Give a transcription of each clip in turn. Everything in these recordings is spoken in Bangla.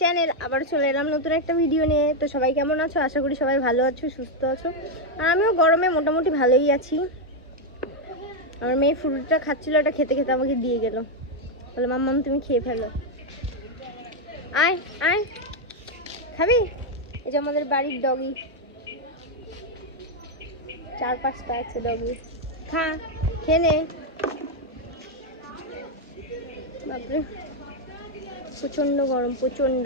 চ্যানেল আবার চলে এলাম নতুন একটা ভিডিও নিয়ে। তো সবাই কেমন আছো? আশা করি সবাই ভালো আছো, সুস্থ আছো। আর আমিও গরমে মোটামুটি ভালোই আছি। আমার মেয়ে ফ্রুটটা খাচ্ছিল, ওটা খেতে খেতে আমাকে দিয়ে গেল। বলে মাম্মাম তুমি খেয়ে ফেলো। আয় আয়। খাবি? এই যে আমাদের বাড়ির ডগি চার পাঁচটা আছে ডগি খা, খেয়ে নে। বাপরে। প্রচণ্ড গরম, প্রচণ্ড।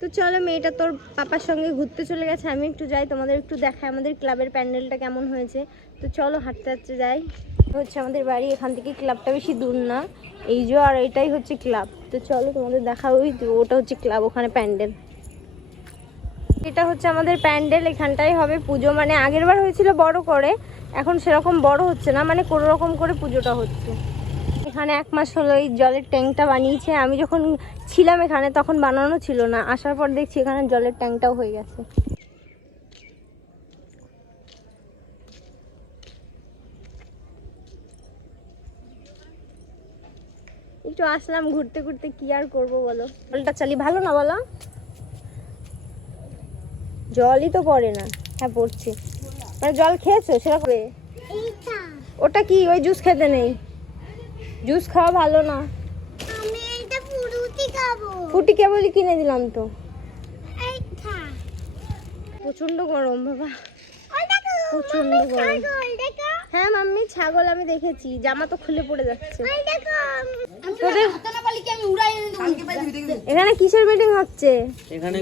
তো চলো মেয়েটা তোর পাপার সঙ্গে ঘুরতে চলে গেছে, আমি একটু যাই, তোমাদের একটু দেখাই আমাদের ক্লাবের প্যান্ডেলটা কেমন হয়েছে। তো চলো হাঁটতে হাঁটতে যাই। হচ্ছে আমাদের বাড়ি, এখান থেকে ক্লাবটা বেশি দূর না। এই যে, আর এটাই হচ্ছে ক্লাব। তো চলো তোমাদের দেখা ওই ওটা হচ্ছে ক্লাব, ওখানে প্যান্ডেল। এটা হচ্ছে আমাদের প্যান্ডেল, এখানটাই হবে পুজো। মানে আগের বার হয়েছিল বড় করে, এখন সেরকম বড় হচ্ছে না। মানে কোনো রকম করে পুজোটা হচ্ছে। এখানে এক মাস হলো এই জলের ট্যাঙ্কটা বানিয়েছে। আমি যখন ছিলাম এখানে তখন বানানো ছিল না। আসার পর দেখছি এখানে জলের ট্যাঙ্কটাও হয়ে গেছে। একটু আসলাম ঘুরতে ঘুরতে কি আর করব বলো? জলটা চালি ভালো না বলো? জলই তো পড়ে না। হ্যাঁ পড়ছে। মানে জল খেয়েছো? সেরকম। ওটা কি? ওই জুস খেতে নেই? জুস খাওয়া ভালো না। আমি এটা ফুরুতি খাব। ফুটি কেবলই কিনে দিলাম তো। প্রচণ্ড গরম বাবা। ওই প্রচণ্ড গরম। হ্যাঁ মাম্মি ছাগল আমি দেখেছি। জামা তো খুলে পড়ে যাচ্ছে। এখানে কিসের মিটিং হচ্ছে? এখানে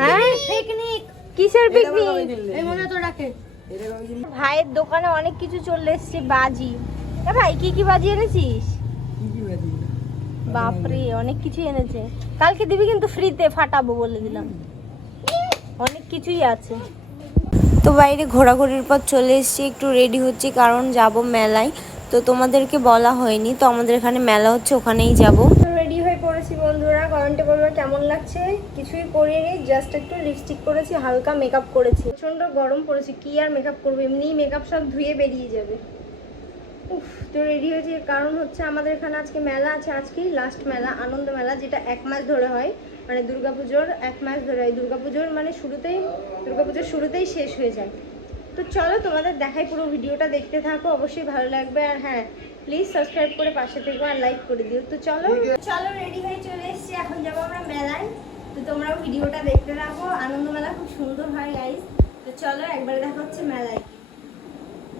হ্যাঁ? কিসের পিকনিক এই মনে তো ডাকে ভাইয়ের দোকানে অনেক কিছু চলে এসছে বাজি। এ ভাই কি কি বাজি এনেছিস? বাপরে অনেক কিছু এনেছে। কালকে দিবি কিন্তু ফ্রিতে ফাটাবো বলে দিলাম। অনেক কিছুই আছে। তো বাইরে ঘোরাঘুরির পর চলে এসেছি একটু রেডি হচ্ছি কারণ যাব মেলায়। তো তোমাদেরকে বলা হয়নি তো আমাদের এখানে মেলা হচ্ছে ওখানেই যাব। রেডি হয়ে পড়েছি বন্ধুরা কমেন্টে বলবে কেমন লাগছে? কিছুই করিনি জাস্ট একটু লিপস্টিক করেছি হালকা মেকআপ করেছি। প্রচণ্ড গরম পড়েছে কি আর মেকআপ করব? এমনিই মেকআপ সব ধুয়ে বেরিয়ে যাবে। উফ, তো রেডি হয়েছি। কারণ হচ্ছে আমাদের এখানে আজকে মেলা আছে, আজকেই লাস্ট মেলা, আনন্দ মেলা, যেটা এক মাস ধরে হয়। মানে দুর্গাপুজোর এক মাস ধরে হয়। দুর্গাপুজোর মানে শুরুতেই, দুর্গাপুজোর শুরুতেই শেষ হয়ে যায়। তো চলো তোমাদের দেখাই পুরো ভিডিওটা, দেখতে থাকো, অবশ্যই ভালো লাগবে। আর হ্যাঁ প্লিজ সাবস্ক্রাইব করে পাশে থেকো আর লাইক করে দিও। তো চলো চলো রেডি হয়ে চলে এসেছি। এখন যাব আমরা মেলায়। তো তোমরাও ভিডিওটা দেখতে থাকো। আনন্দ মেলা খুব সুন্দর হয় গাইস তো চলো, একবারে দেখা হচ্ছে মেলায়।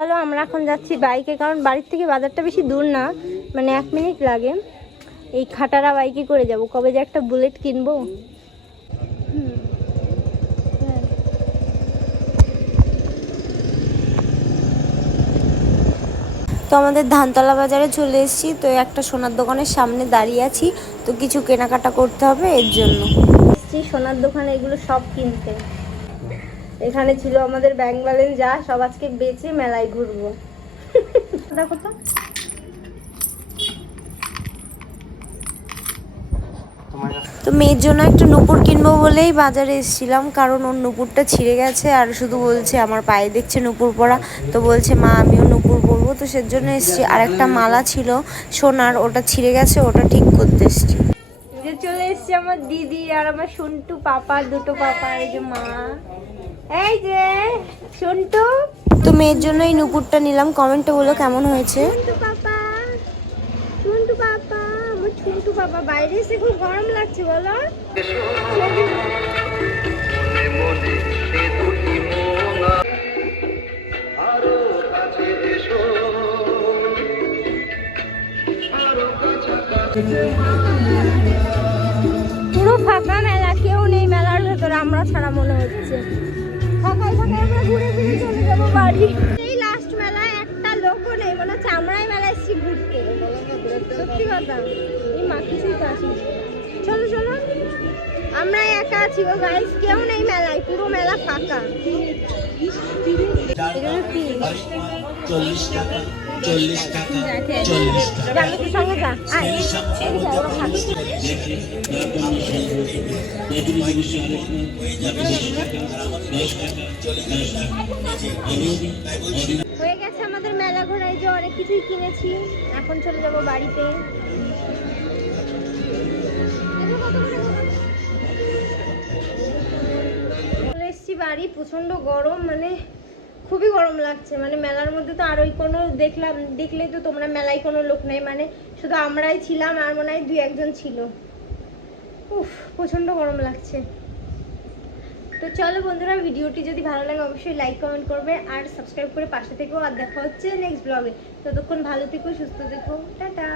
চলো আমরা এখন যাচ্ছি বাইকে কারণ বাড়ির থেকে বাজারটা বেশি দূর না মানে এক মিনিট লাগে। এই খাটারা বাইকে করে যাব। কবে যে একটা বুলেট কিনবো। তো আমাদের ধানতলা বাজারে চলে এসেছি। তো একটা সোনার দোকানের সামনে দাঁড়িয়ে আছি। তো কিছু কেনাকাটা করতে হবে এর জন্য। সোনার দোকানে এগুলো সব কিনতে। এখানে ছিল আমাদের ব্যাংক ব্যালেন্স যা সব আজকে বেচে মেলায় ঘুরবো। দেখো তো। তো মেয়ের জন্য একটা নুপুর কিনবো বলেই বাজারে এসেছিলাম কারণ ওর নুপুরটা ছিঁড়ে গেছে আর শুধু বলছে আমার পায়ে দেখছে নুপুর পরা তো বলছে মা আমিও নুপুর পরবো। তো সেজন্য এসেছি। আর একটা মালা ছিল সোনার ওটা ছিঁড়ে গেছে ওটা ঠিক করতে এসেছি। চলে এসছে আমার দিদি আর আমার সন্টু পাপা দুটো পাপা এই যে মা। এই যে সন্টু। তো মেয়ের জন্য এই নুপুরটা নিলাম। কমেন্টে বলো কেমন হয়েছে? পাপা আমার সন্টু পাপা বাইরে এসে খুব গরম লাগছে বলো। পুরো ফাঁকাই ঘুরে চলে যাব বাড়ি। এই লাস্ট মেলায় একটা লোকও নেই মনে হচ্ছে আমরাই মেলায় এসেছি ঘুরতে সত্যি কথা এই মা কিছুই তো আসি চলো চলো আমরা একা আছি গো গাইস কেউ নেই মেলায় পুরো মেলা ফাঁকা। চল্লিশ টাকা। চল্লিশ টাকা, চল্লিশ হয়ে গেছে আমাদের মেলা ঘোরায়, যে অনেক কিছুই কিনেছি। এখন চলে যাব বাড়িতে। চলে এসছি বাড়ি প্রচণ্ড গরম মানে খুবই গরম লাগছে মানে মেলার মধ্যে তো আর ওই কোনো দেখলাম, দেখলেই তো তোমরা মেলায় কোনো লোক নেই মানে শুধু আমরাই ছিলাম, আর মনে হয় দুই একজন ছিল। উফ, প্রচণ্ড গরম লাগছে। তো চলো বন্ধুরা, ভিডিওটি যদি ভালো লাগে অবশ্যই লাইক কমেন্ট করবে, আর সাবস্ক্রাইব করে পাশে থেকেও, আর দেখা হচ্ছে নেক্সট ব্লগে ততক্ষণ ভালো থেকো, সুস্থ থেকো, টাটা।